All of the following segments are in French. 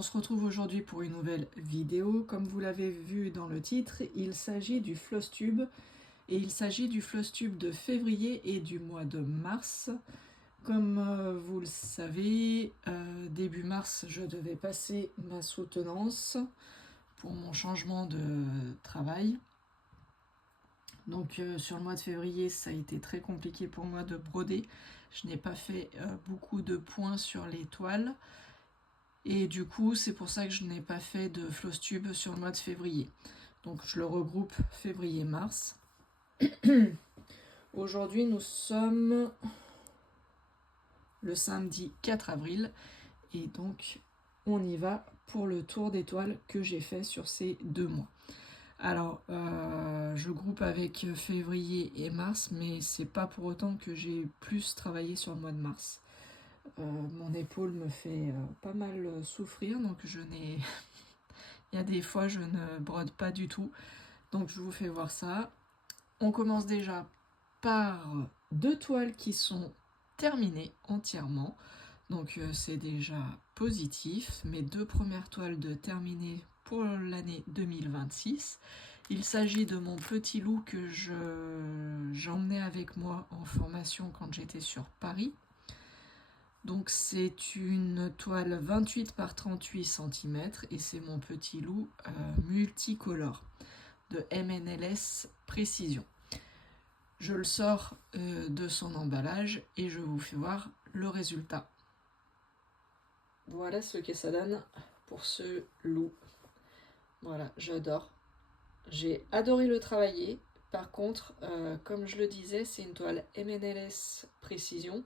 On se retrouve aujourd'hui pour une nouvelle vidéo. Comme vous l'avez vu dans le titre, il s'agit du floss tube. Et il s'agit du floss tube de février et du mois de mars. Comme vous le savez, début mars, je devais passer ma soutenance pour mon changement de travail. Donc sur le mois de février, ça a été très compliqué pour moi de broder. Je n'ai pas fait beaucoup de points sur les toiles. Et du coup, c'est pour ça que je n'ai pas fait de floss tube sur le mois de février. Donc je le regroupe février-mars. Aujourd'hui, nous sommes le samedi 4 avril. Et donc, on y va pour le tour des toiles que j'ai fait sur ces 2 mois. Alors, je groupe avec février et mars, mais c'est pas pour autant que j'ai plus travaillé sur le mois de mars. Mon épaule me fait pas mal souffrir, donc il y a des fois je ne brode pas du tout, donc je vous fais voir ça. On commence déjà par 2 toiles qui sont terminées entièrement, donc c'est déjà positif. Mes 2 premières toiles de terminées pour l'année 2026. Il s'agit de mon petit loup que j'emmenais avec moi en formation quand j'étais sur Paris. Donc c'est une toile 28 par 38 cm et c'est mon petit loup multicolore de MNLS Précision. Je le sors de son emballage et je vous fais voir le résultat. Voilà ce que ça donne pour ce loup. Voilà, j'adore. J'ai adoré le travailler. Par contre, comme je le disais, c'est une toile MNLS Précision.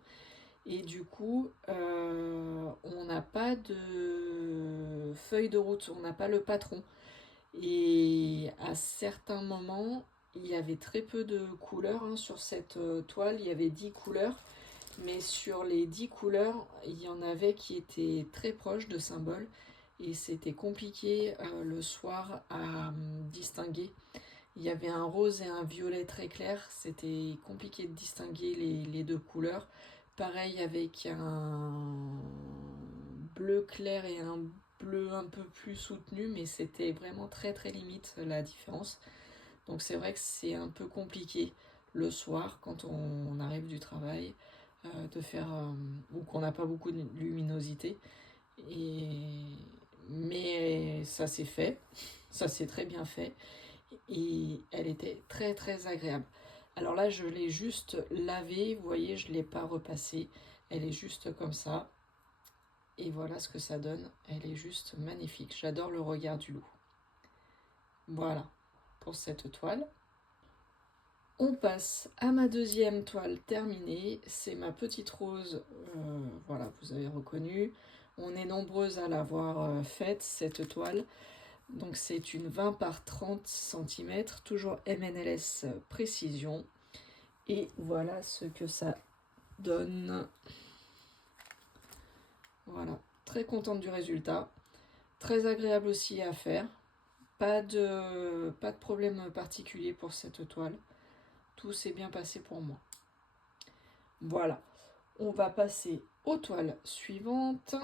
Et du coup, on n'a pas de feuille de route, on n'a pas le patron. Et à certains moments, il y avait très peu de couleurs sur cette toile. Il y avait 10 couleurs. Mais sur les 10 couleurs, il y en avait qui étaient très proches de symboles. Et c'était compliqué le soir à distinguer. Il y avait un rose et un violet très clair. C'était compliqué de distinguer les 2 couleurs. Pareil avec un bleu clair et un bleu un peu plus soutenu, mais c'était vraiment très très limite la différence. Donc c'est vrai que c'est un peu compliqué le soir quand on arrive du travail de faire ou qu'on n'a pas beaucoup de luminosité. Mais ça s'est fait, ça s'est très bien fait et elle était très très agréable. Alors là, je l'ai juste lavée, vous voyez, je ne l'ai pas repassée. Elle est juste comme ça. Et voilà ce que ça donne. Elle est juste magnifique. J'adore le regard du loup. Voilà pour cette toile. On passe à ma deuxième toile terminée. C'est ma petite rose. Voilà, vous avez reconnu. On est nombreuses à l'avoir faite, cette toile. Donc c'est une 20 par 30 cm, toujours MNLS Précision. Et voilà ce que ça donne. Voilà, très contente du résultat. Très agréable aussi à faire. Pas de problème particulier pour cette toile. Tout s'est bien passé pour moi. Voilà, on va passer aux toiles suivantes.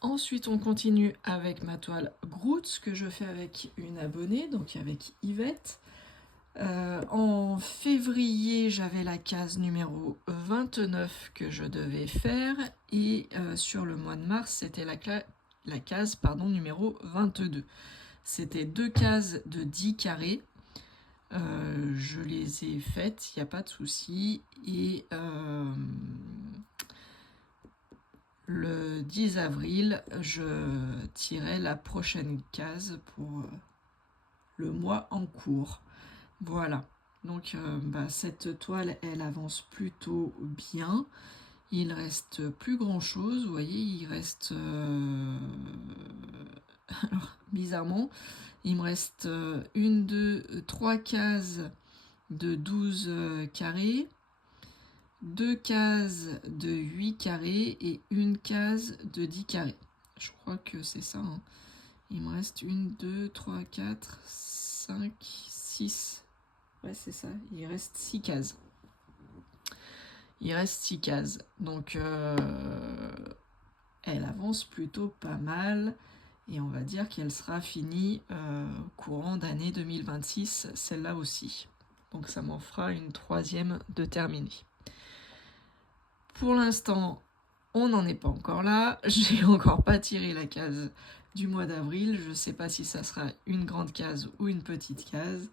Ensuite, on continue avec ma toile Groot, que je fais avec une abonnée, donc avec Yvette. En février, j'avais la case numéro 29 que je devais faire. Et sur le mois de mars, c'était la case numéro 22. C'était 2 cases de 10 carrés. Je les ai faites, il n'y a pas de souci. Et le 10 avril, je tirais la prochaine case pour le mois en cours. Voilà, donc cette toile, elle avance plutôt bien. Il reste plus grand chose, vous voyez, il reste... Alors, bizarrement, il me reste 1, 2, 3 cases de 12 carrés, 2 cases de 8 carrés et 1 case de 10 carrés. Je crois que c'est ça. Il me reste 1, 2, 3, 4, 5, 6. Ouais, c'est ça. Il reste 6 cases. Il reste 6 cases. Donc, elle avance plutôt pas mal. Et on va dire qu'elle sera finie courant d'année 2026, celle-là aussi. Donc ça m'en fera une 3e de terminée. Pour l'instant, on n'en est pas encore là. J'ai encore pas tiré la case du mois d'avril. Je ne sais pas si ça sera une grande case ou une petite case.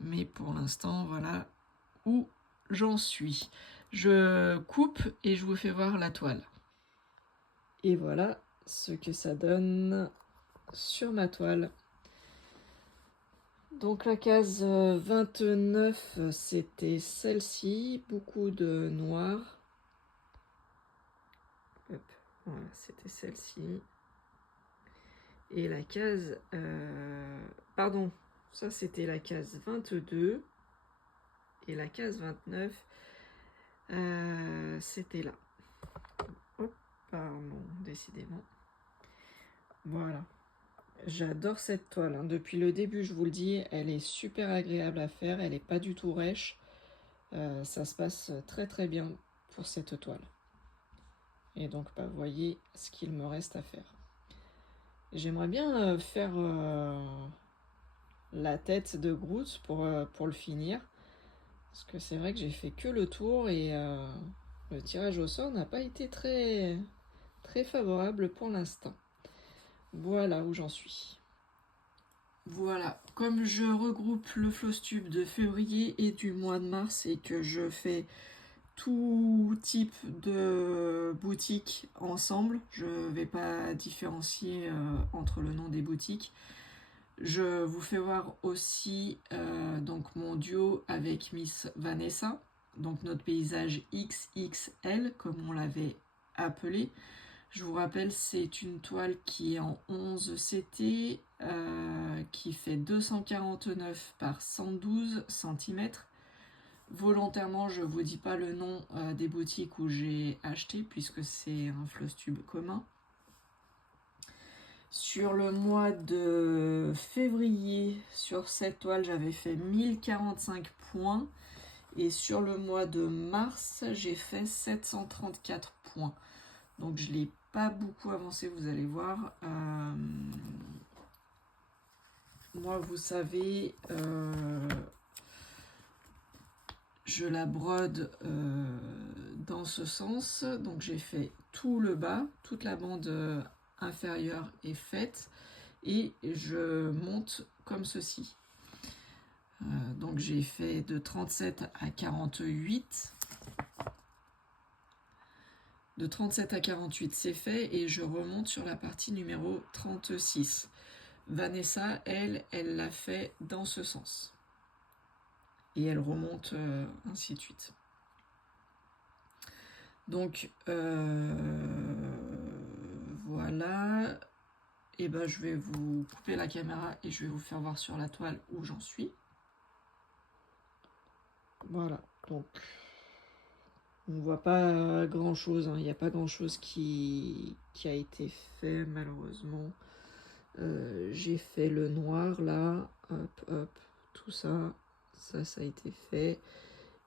Mais pour l'instant, voilà où j'en suis. Je coupe et je vous fais voir la toile. Et voilà ce que ça donne sur ma toile. Donc la case 29, c'était celle-ci, beaucoup de noir. Hop, voilà, c'était celle-ci. Et la case... pardon, ça c'était la case 22. Et la case 29, c'était là. Hop, pardon, décidément. Voilà. J'adore cette toile, hein. Depuis le début, je vous le dis, elle est super agréable à faire, elle n'est pas du tout rêche. Ça se passe très très bien pour cette toile. Et donc, bah, vous voyez ce qu'il me reste à faire. J'aimerais bien faire la tête de Groot pour le finir. Parce que c'est vrai que j'ai fait que le tour et le tirage au sort n'a pas été très, très favorable pour l'instant. Voilà où j'en suis. Voilà, comme je regroupe le Flosstube de février et du mois de mars et que je fais tout type de boutiques ensemble, je ne vais pas différencier entre le nom des boutiques. Je vous fais voir aussi donc mon duo avec Miss Vanessa, donc notre paysage XXL comme on l'avait appelé. Je vous rappelle, c'est une toile qui est en 11 CT, qui fait 249 par 112 cm. Volontairement, je ne vous dis pas le nom des boutiques où j'ai acheté, puisque c'est un Flosstube commun. Sur le mois de février, sur cette toile, j'avais fait 1045 points. Et sur le mois de mars, j'ai fait 734 points. Donc je ne l'ai pas beaucoup avancé, vous allez voir. Moi, vous savez, je la brode dans ce sens. Donc j'ai fait tout le bas, toute la bande inférieure est faite. Et je monte comme ceci. Donc j'ai fait de 37 à 48. De 37 à 48, c'est fait et je remonte sur la partie numéro 36. Vanessa, elle l'a fait dans ce sens. Et elle remonte ainsi de suite. Donc, voilà. Et ben, je vais vous couper la caméra et je vais vous faire voir sur la toile où j'en suis. Voilà, donc... on ne voit pas grand chose, hein. Il n'y a pas grand chose qui a été fait malheureusement. J'ai fait le noir là, hop, tout ça, ça a été fait.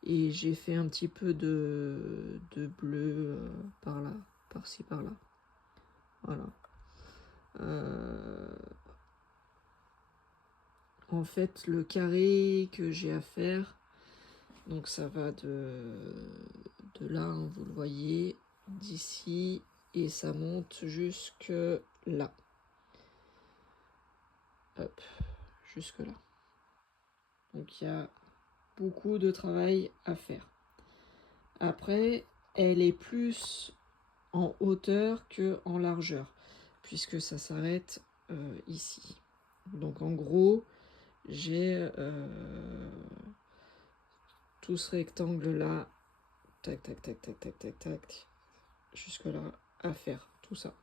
Et j'ai fait un petit peu de bleu par là, par-ci, par-là. Voilà. En fait, le carré que j'ai à faire, donc ça va de là, hein, vous le voyez, d'ici, et ça monte jusque là. Hop, jusque là. Donc il y a beaucoup de travail à faire. Après, elle est plus en hauteur que en largeur, puisque ça s'arrête ici. Donc en gros, j'ai tout ce rectangle là, tac, tac, tac, tac, tac, tac, tac, jusque là, à faire, tout ça.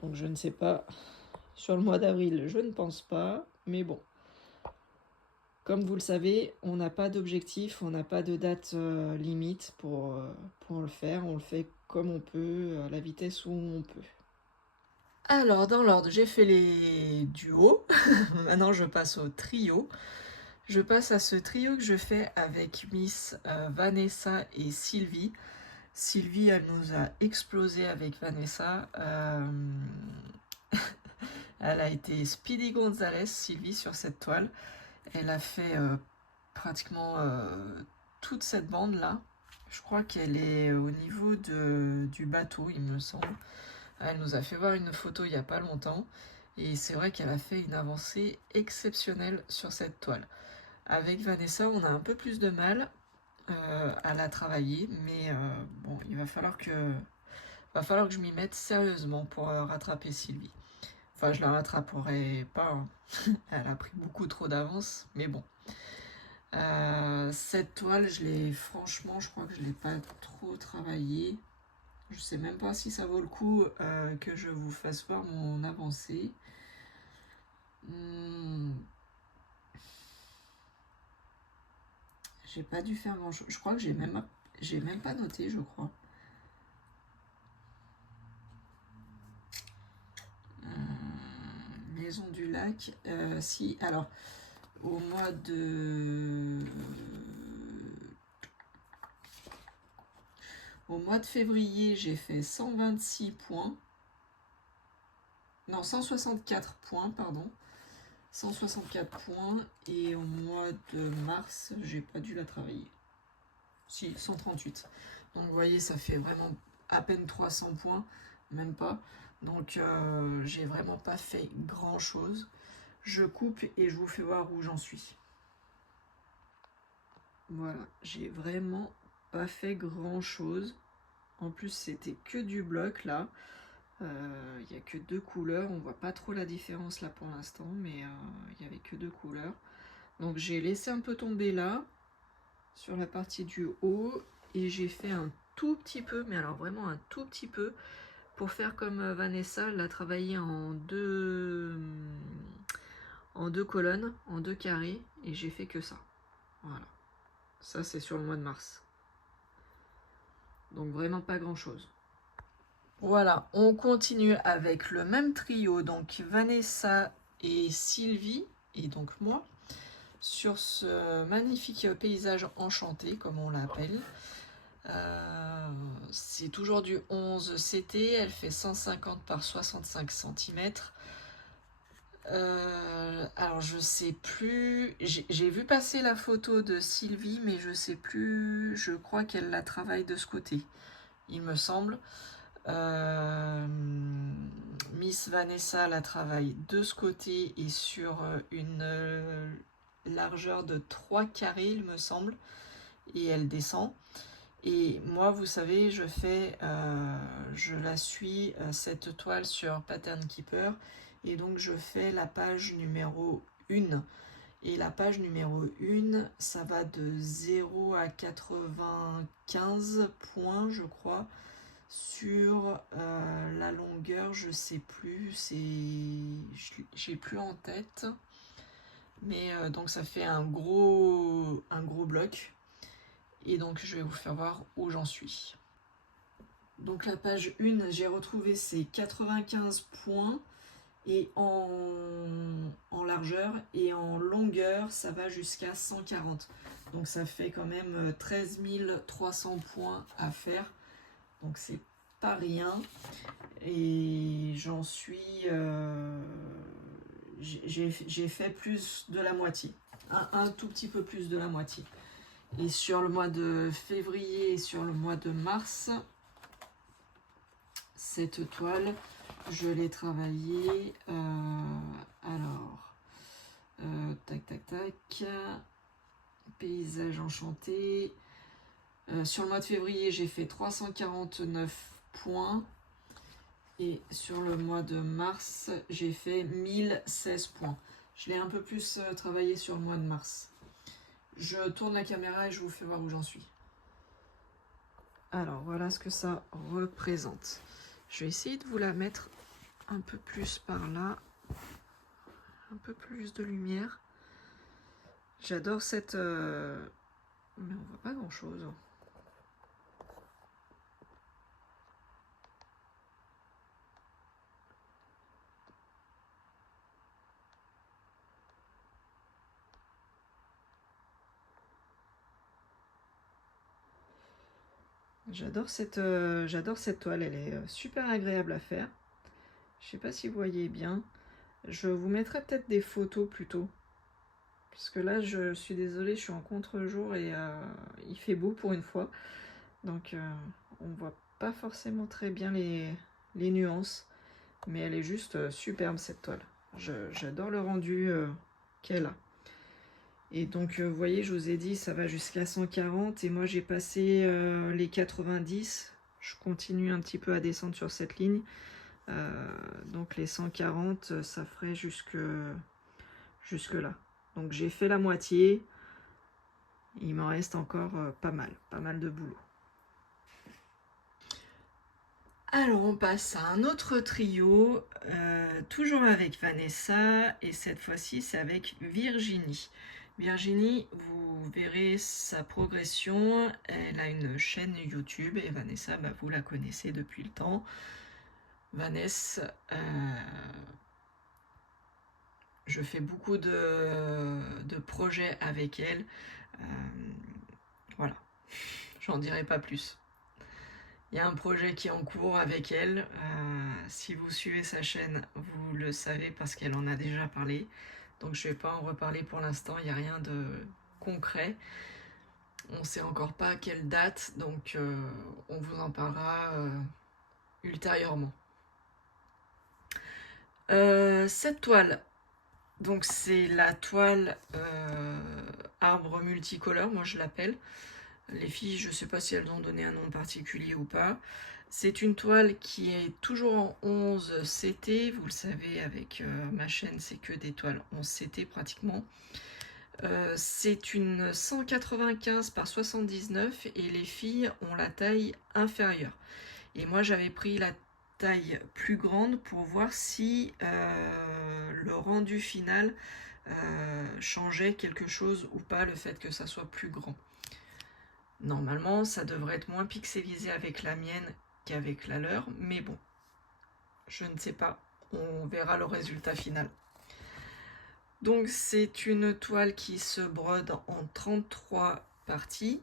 Donc je ne sais pas, sur le mois d'avril, je ne pense pas, mais bon. Comme vous le savez, on n'a pas d'objectif, on n'a pas de date limite pour le faire. On le fait comme on peut, à la vitesse où on peut. Alors, dans l'ordre, j'ai fait les duos. Maintenant, je passe au trio. Je passe à ce trio que je fais avec Miss Vanessa et Sylvie. Sylvie, elle nous a explosé avec Vanessa. Elle a été Speedy Gonzalez, Sylvie, sur cette toile. Elle a fait pratiquement toute cette bande-là. Je crois qu'elle est au niveau du bateau, il me semble. Elle nous a fait voir une photo il n'y a pas longtemps. Et c'est vrai qu'elle a fait une avancée exceptionnelle sur cette toile. Avec Vanessa, on a un peu plus de mal à la travailler. Mais bon, il va falloir que je m'y mette sérieusement pour rattraper Sylvie. Enfin, je la rattraperai pas, hein. Elle a pris beaucoup trop d'avance, mais bon. Cette toile, franchement, je crois que je l'ai pas trop travaillée. Je sais même pas si ça vaut le coup que je vous fasse voir mon avancée. J'ai pas dû faire grand chose. Je crois que j'ai même pas noté, je crois. Maison du Lac. Si, alors, au mois de février, j'ai fait 126 points. Non, 164 points, pardon. 164 points. Et au mois de mars, j'ai pas dû la travailler. Si, 138. Donc vous voyez, ça fait vraiment à peine 300 points, même pas. Donc j'ai vraiment pas fait grand chose. Je coupe et je vous fais voir où j'en suis. Voilà, j'ai vraiment pas fait grand chose. En plus, c'était que du bloc là. Il n'y a que 2 couleurs. On voit pas trop la différence là pour l'instant, mais il n'y avait que 2 couleurs. Donc j'ai laissé un peu tomber là, sur la partie du haut, et j'ai fait un tout petit peu, mais alors vraiment un tout petit peu, pour faire comme Vanessa l'a travaillé en deux colonnes, en 2 carrés, et j'ai fait que ça. Voilà. Ça, c'est sur le mois de mars. Donc vraiment pas grand chose. Voilà, on continue avec le même trio, donc Vanessa et Sylvie, et donc moi, sur ce magnifique paysage enchanté, comme on l'appelle. C'est toujours du 11 CT, elle fait 150 par 65 cm. Alors je sais plus, j'ai vu passer la photo de Sylvie, mais je sais plus, je crois qu'elle la travaille de ce côté, il me semble. Miss Vanessa la travaille de ce côté et sur une largeur de 3 carrés, il me semble, et elle descend. Et moi, vous savez, je la suis, cette toile sur Pattern Keeper, et donc je fais la page numéro 1. Et la page numéro 1, ça va de 0 à 95 points, je crois. Sur la longueur, je sais plus, j'ai plus en tête. Mais donc ça fait un gros bloc. Et donc je vais vous faire voir où j'en suis. Donc la page 1, j'ai retrouvé ces 95 points et en largeur, et en longueur ça va jusqu'à 140. Donc ça fait quand même 13 300 points à faire. Donc c'est pas rien. Et j'en suis... j'ai fait plus de la moitié. Un tout petit peu plus de la moitié. Et sur le mois de février et sur le mois de mars, cette toile, je l'ai travaillée. Tac, tac, tac. Paysage enchanté. Sur le mois de février, j'ai fait 349 points. Et sur le mois de mars, j'ai fait 1016 points. Je l'ai un peu plus travaillé sur le mois de mars. Je tourne la caméra et je vous fais voir où j'en suis. Alors, voilà ce que ça représente. Je vais essayer de vous la mettre un peu plus par là. Un peu plus de lumière. J'adore cette... Mais on voit pas grand-chose. J'adore cette toile, elle est super agréable à faire. Je sais pas si vous voyez bien. Je vous mettrai peut-être des photos plutôt. Parce que là, je suis désolée, je suis en contre-jour et il fait beau pour une fois. Donc on voit pas forcément très bien les nuances. Mais elle est juste superbe cette toile. J'adore le rendu qu'elle a. Et donc vous voyez, je vous ai dit, ça va jusqu'à 140. Et moi j'ai passé les 90. Je continue un petit peu à descendre sur cette ligne. Donc les 140, ça ferait jusque là. Donc j'ai fait la moitié. Il m'en reste encore pas mal de boulot. Alors on passe à un autre trio, toujours avec Vanessa, et cette fois-ci c'est avec Virginie. Virginie, vous verrez sa progression, elle a une chaîne YouTube, et Vanessa, bah, vous la connaissez depuis le temps. Vanessa, je fais beaucoup de projets avec elle. Voilà, j'en dirai pas plus. Il y a un projet qui est en cours avec elle. Si vous suivez sa chaîne, vous le savez parce qu'elle en a déjà parlé. Donc je ne vais pas en reparler pour l'instant, il n'y a rien de concret. On ne sait encore pas à quelle date, donc on vous en parlera ultérieurement. Cette toile, donc c'est la toile arbre multicolore, moi je l'appelle. Les filles, je ne sais pas si elles ont donné un nom particulier ou pas. C'est une toile qui est toujours en 11 CT. Vous le savez, avec ma chaîne, c'est que des toiles 11 CT pratiquement. C'est une 195 par 79 et les filles ont la taille inférieure. Et moi, j'avais pris la taille plus grande pour voir si le rendu final changeait quelque chose ou pas, le fait que ça soit plus grand. Normalement, ça devrait être moins pixelisé avec la mienne qu'avec la leur, mais bon, je ne sais pas, on verra le résultat final. Donc c'est une toile qui se brode en 33 parties.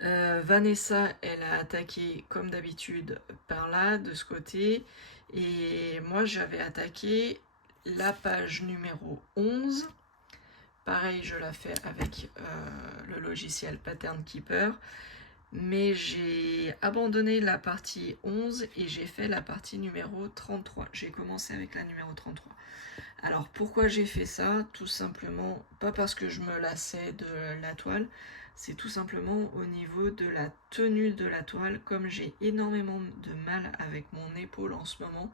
Vanessa, elle a attaqué comme d'habitude par là, de ce côté, et moi j'avais attaqué la page numéro 11. Pareil, je la fais avec le logiciel Pattern Keeper. Mais j'ai abandonné la partie 11 et j'ai fait la partie numéro 33. J'ai commencé avec la numéro 33. Alors pourquoi j'ai fait ça? Tout simplement, pas parce que je me lassais de la toile, c'est tout simplement au niveau de la tenue de la toile. Comme j'ai énormément de mal avec mon épaule en ce moment,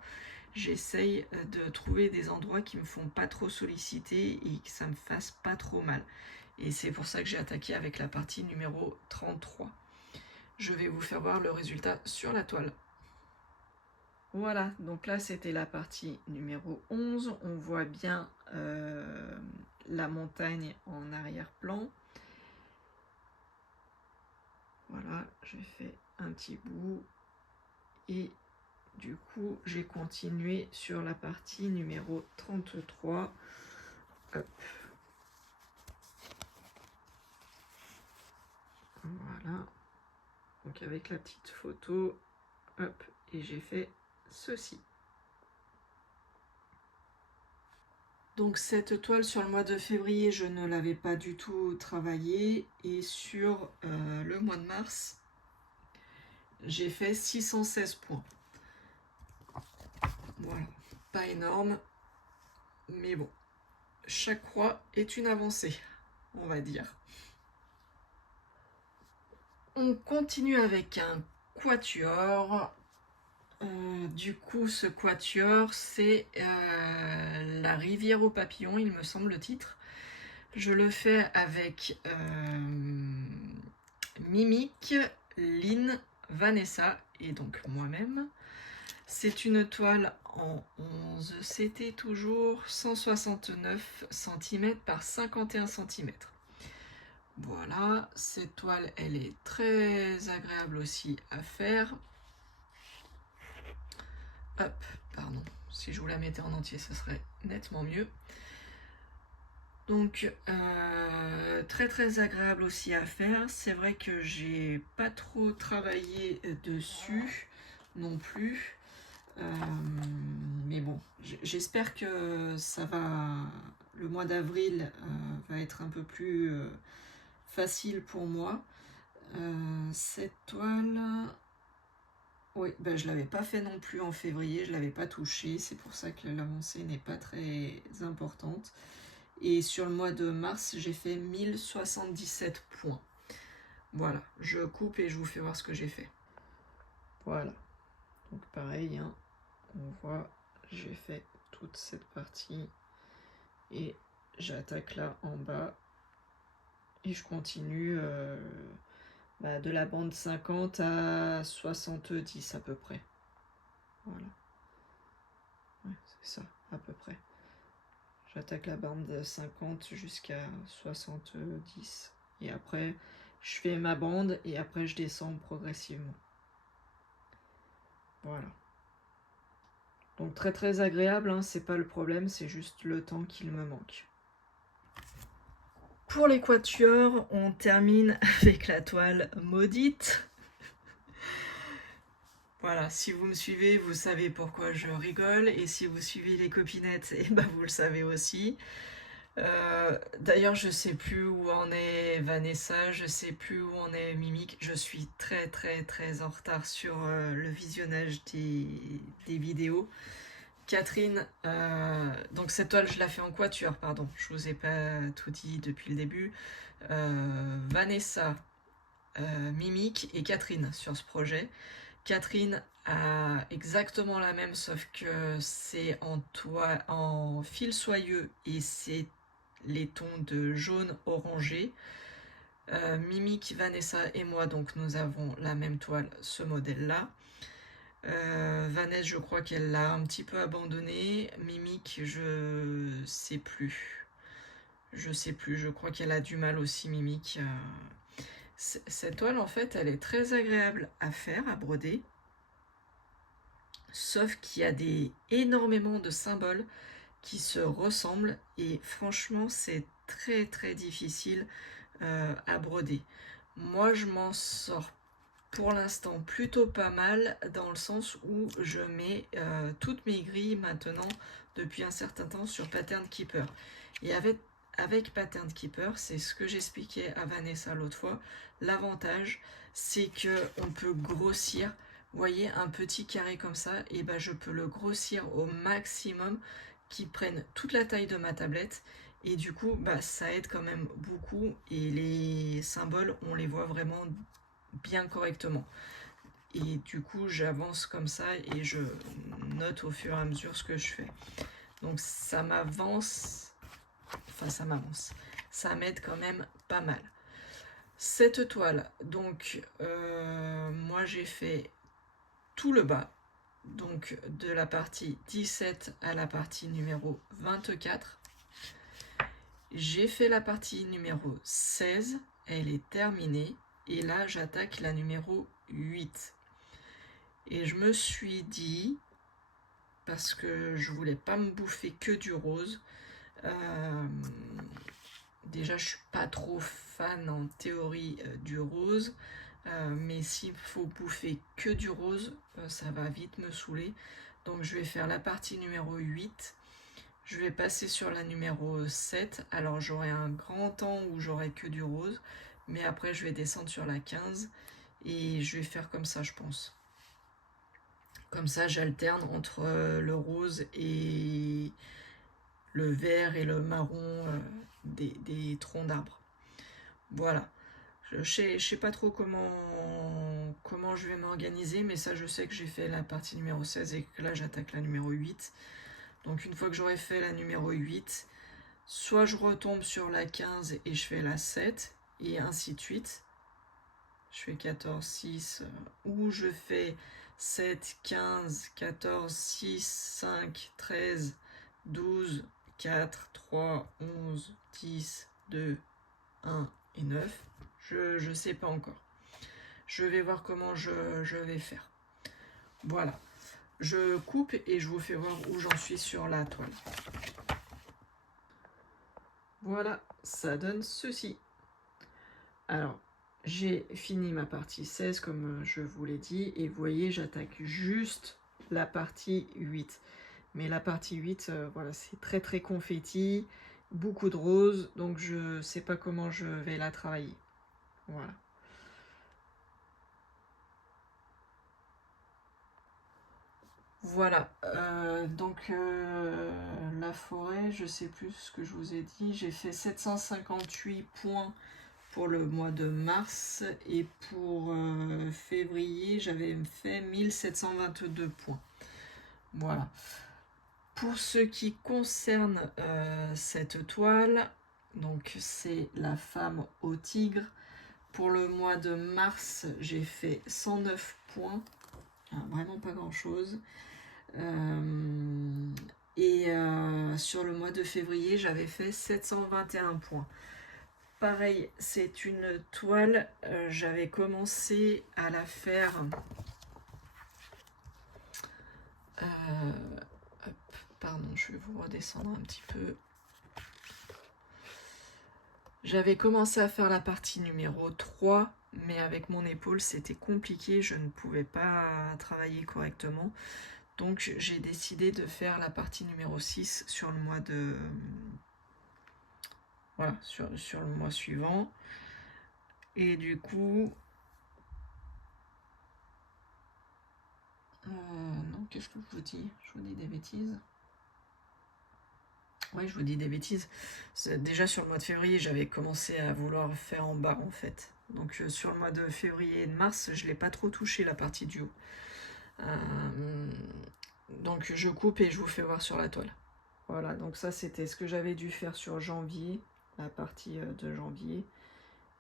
j'essaye de trouver des endroits qui me font pas trop solliciter et que ça me fasse pas trop mal. Et c'est pour ça que j'ai attaqué avec la partie numéro 33. Je vais vous faire voir le résultat sur la toile. Voilà, donc là c'était la partie numéro 11. On voit bien la montagne en arrière-plan. Voilà, j'ai fait un petit bout. Et du coup, j'ai continué sur la partie numéro 33. Hop. Voilà. Donc avec la petite photo, hop, et j'ai fait ceci. Donc cette toile sur le mois de février, je ne l'avais pas du tout travaillée, et sur le mois de mars, j'ai fait 616 points. Voilà, pas énorme, mais bon, chaque croix est une avancée, on va dire. On continue avec un quatuor. Du coup, ce quatuor, c'est La rivière aux papillons, il me semble le titre. Je le fais avec Mimic, Lynn, Vanessa et donc moi-même. C'est une toile en 11 CT toujours, 169 cm par 51 cm. Voilà, cette toile, elle est très agréable aussi à faire. Hop, pardon, si je vous la mettais en entier, ça serait nettement mieux. Donc, très très agréable aussi à faire. C'est vrai que j'ai pas trop travaillé dessus non plus. Mais bon, j'espère que ça va. Le mois d'avril va être un peu plus facile pour moi. Cette toile, oui, ben je l'avais pas fait non plus en février, je l'avais pas touché, c'est pour ça que l'avancée n'est pas très importante. Et sur le mois de mars, j'ai fait 1077 points. Voilà, je coupe et je vous fais voir ce que j'ai fait. Voilà, donc pareil, hein, on voit, j'ai fait toute cette partie et j'attaque là en bas et je continue de la bande 50 à 70 à peu près. Voilà, ouais, c'est ça à peu près. J'attaque la bande 50 jusqu'à 70 et après je fais ma bande et après je descends progressivement. Voilà. Donc très très agréable, hein, c'est pas le problème, c'est juste le temps qu'il me manque. Pour les quatuors, on termine avec la toile maudite. Voilà, si vous me suivez, vous savez pourquoi je rigole, et si vous suivez les copinettes, et ben vous le savez aussi. D'ailleurs, je sais plus où en est Vanessa, je sais plus où en est Mimic. Je suis très très très en retard sur le visionnage des vidéos. Catherine, donc cette toile je la fais en quatuor, pardon, je vous ai pas tout dit depuis le début. Vanessa, Mimic et Catherine sur ce projet. Catherine a exactement la même, sauf que c'est en fil soyeux et c'est les tons de jaune orangé. Mimic, Vanessa et moi, donc nous avons la même toile, ce modèle-là. Vanessa, je crois qu'elle l'a un petit peu abandonné. Mimic, je sais plus. Je crois qu'elle a du mal aussi, Mimic. Cette toile, en fait, elle est très agréable à faire, à broder. Sauf qu'il y a énormément de symboles qui se ressemblent et franchement, c'est très très difficile à broder. Moi, je m'en sors pour l'instant plutôt pas mal dans le sens où je mets toutes mes grilles maintenant depuis un certain temps sur Pattern Keeper. Et avec Pattern Keeper, c'est ce que j'expliquais à Vanessa l'autre fois, l'avantage c'est que on peut grossir. Vous voyez, un petit carré comme ça, et ben je peux le grossir au maximum, qui prenne toute la taille de ma tablette, et du coup ça aide quand même beaucoup, et les symboles on les voit vraiment bien correctement. Et du coup j'avance comme ça et je note au fur et à mesure ce que je fais. Donc ça m'avance, ça m'aide quand même pas mal. Cette toile, donc moi j'ai fait tout le bas, donc de la partie 17 à la partie numéro 24. J'ai fait la partie numéro 16, elle est terminée, et là j'attaque la numéro 8. Et je me suis dit, parce que je voulais pas me bouffer que du rose, déjà je suis pas trop fan en théorie du rose, mais s'il faut bouffer que du rose, ça va vite me saouler. Donc je vais faire la partie numéro 8, je vais passer sur la numéro 7, alors j'aurai un grand temps où j'aurai que du rose, mais après je vais descendre sur la 15, et je vais faire comme ça je pense. Comme ça j'alterne entre le rose et le vert et le marron des troncs d'arbres. Voilà. Je sais pas trop comment je vais m'organiser, mais ça je sais que j'ai fait la partie numéro 16 et que là j'attaque la numéro 8. Donc une fois que j'aurai fait la numéro 8, soit je retombe sur la 15 et je fais la 7, et ainsi de suite. Je fais 14, 6, ou je fais 7, 15, 14, 6, 5, 13, 12, 4, 3, 11, 10, 2, 1 et 9. Je sais pas encore. Je vais voir comment je vais faire. Voilà. Je coupe et je vous fais voir où j'en suis sur la toile. Voilà, ça donne ceci. Alors, j'ai fini ma partie 16 comme je vous l'ai dit, et vous voyez, j'attaque juste la partie 8. Mais la partie 8, voilà, c'est très très confetti, beaucoup de roses, donc je sais pas comment je vais la travailler. Voilà. Voilà, donc la forêt, je sais plus ce que je vous ai dit, j'ai fait 758 points pour le mois de mars, et pour février, j'avais fait 1722 points. Voilà. Pour ce qui concerne cette toile, donc c'est la femme au tigre. Pour le mois de mars, j'ai fait 109 points, vraiment pas grand chose. Et sur le mois de février, j'avais fait 721 points. Pareil, c'est une toile, j'avais commencé à la faire... pardon, je vais vous redescendre un petit peu. J'avais commencé à faire la partie numéro 3, mais avec mon épaule, c'était compliqué, je ne pouvais pas travailler correctement. Donc j'ai décidé de faire la partie numéro 6 sur le mois de... Voilà, sur le mois suivant. Et du coup... non, qu'est-ce que je vous dis? Je vous dis des bêtises. Oui, je vous dis des bêtises. Déjà sur le mois de février, j'avais commencé à vouloir faire en bas en fait. Donc sur le mois de février et de mars, je ne l'ai pas trop touché la partie du haut. Donc je coupe et je vous fais voir sur la toile. Voilà, donc ça c'était ce que j'avais dû faire sur janvier, la partie de janvier.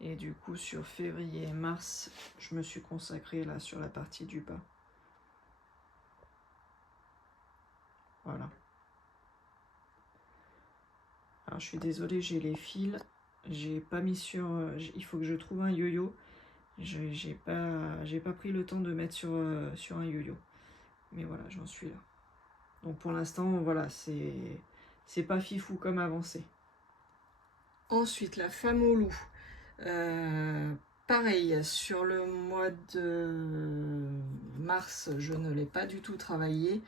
Et du coup sur février et mars, je me suis consacrée là sur la partie du bas. Voilà. Alors je suis désolée, j'ai les fils. J'ai pas mis sur... il faut que je trouve un yo-yo. J'ai pas pris le temps de mettre sur un yo-yo. Mais voilà, j'en suis là. Donc pour l'instant, voilà, c'est pas fifou comme avancé. Ensuite, la femme au loup. Pareil, sur le mois de mars, je ne l'ai pas du tout travaillé.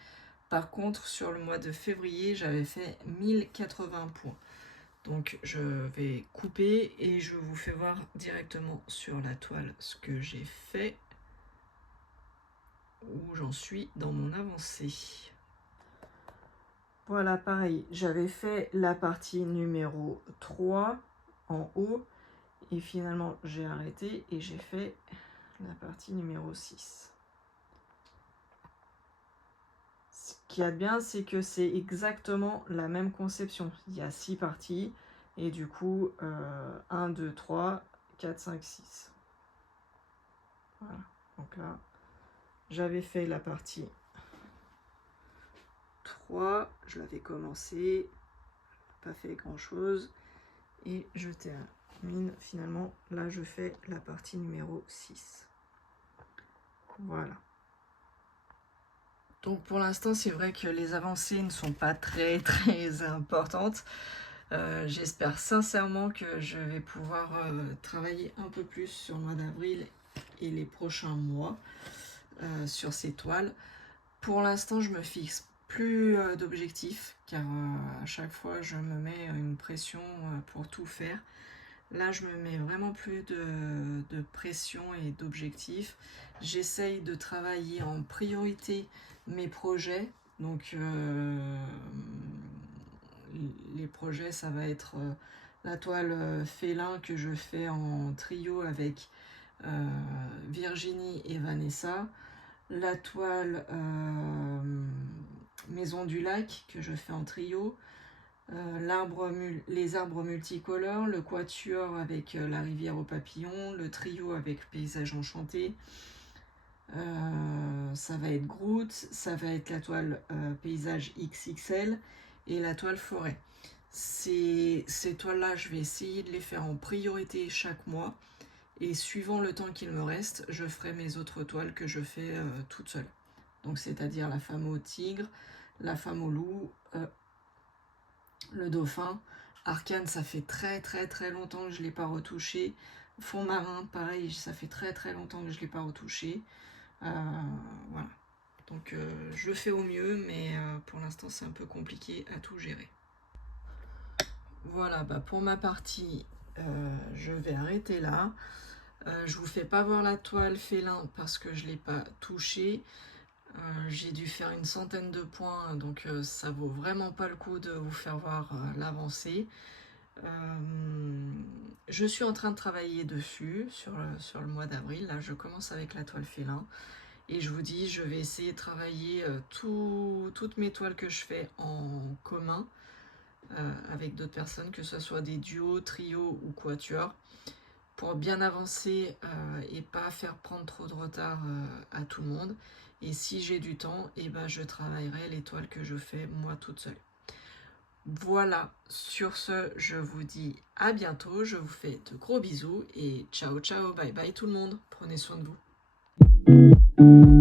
Par contre, sur le mois de février, j'avais fait 1080 points. Donc je vais couper et je vous fais voir directement sur la toile ce que j'ai fait, où j'en suis dans mon avancée. Voilà, pareil, j'avais fait la partie numéro 3 en haut et finalement j'ai arrêté et j'ai fait la partie numéro 6. Ce qu'il y a de bien, c'est que c'est exactement la même conception. Il y a 6 parties et du coup 1, 2, 3, 4, 5, 6. Voilà, donc là j'avais fait la partie 3, je l'avais commencé, pas fait grand chose et je termine finalement. Là je fais la partie numéro 6. Voilà. Donc pour l'instant c'est vrai que les avancées ne sont pas très importantes. J'espère sincèrement que je vais pouvoir travailler un peu plus sur le mois d'avril et les prochains mois sur ces toiles. Pour l'instant je me fixe plus d'objectifs car à chaque fois je me mets une pression pour tout faire. Là je me mets vraiment plus de pression et d'objectifs. J'essaye de travailler en priorité mes projets. Donc les projets, ça va être la toile félin que je fais en trio avec Virginie et Vanessa, la toile Maison du Lac que je fais en trio, les arbres multicolores, le quatuor avec la rivière aux papillons, le trio avec Paysage enchanté. Ça va être Groot, ça va être la toile Paysage XXL et la toile Forêt. Ces toiles-là, je vais essayer de les faire en priorité chaque mois. Et suivant le temps qu'il me reste, je ferai mes autres toiles que je fais toute seule. Donc c'est-à-dire la femme au tigre, la femme au loup, le dauphin, Arcane, ça fait très longtemps que je ne l'ai pas retouché. Fond marin, pareil, ça fait très longtemps que je ne l'ai pas retouché. Voilà. Donc je fais au mieux, mais pour l'instant c'est un peu compliqué à tout gérer. Voilà, pour ma partie, je vais arrêter là. Je vous fais pas voir la toile félin parce que je ne l'ai pas touchée. J'ai dû faire une centaine de points, donc ça vaut vraiment pas le coup de vous faire voir l'avancée. Je suis en train de travailler dessus sur le mois d'avril. Là, je commence avec la toile félin. Et je vous dis, je vais essayer de travailler toutes mes toiles que je fais en commun avec d'autres personnes, que ce soit des duos, trios ou quatuors, pour bien avancer et pas faire prendre trop de retard à tout le monde. Et si j'ai du temps, je travaillerai les toiles que je fais moi toute seule. Voilà, sur ce, je vous dis à bientôt, je vous fais de gros bisous et ciao ciao, bye bye tout le monde, prenez soin de vous.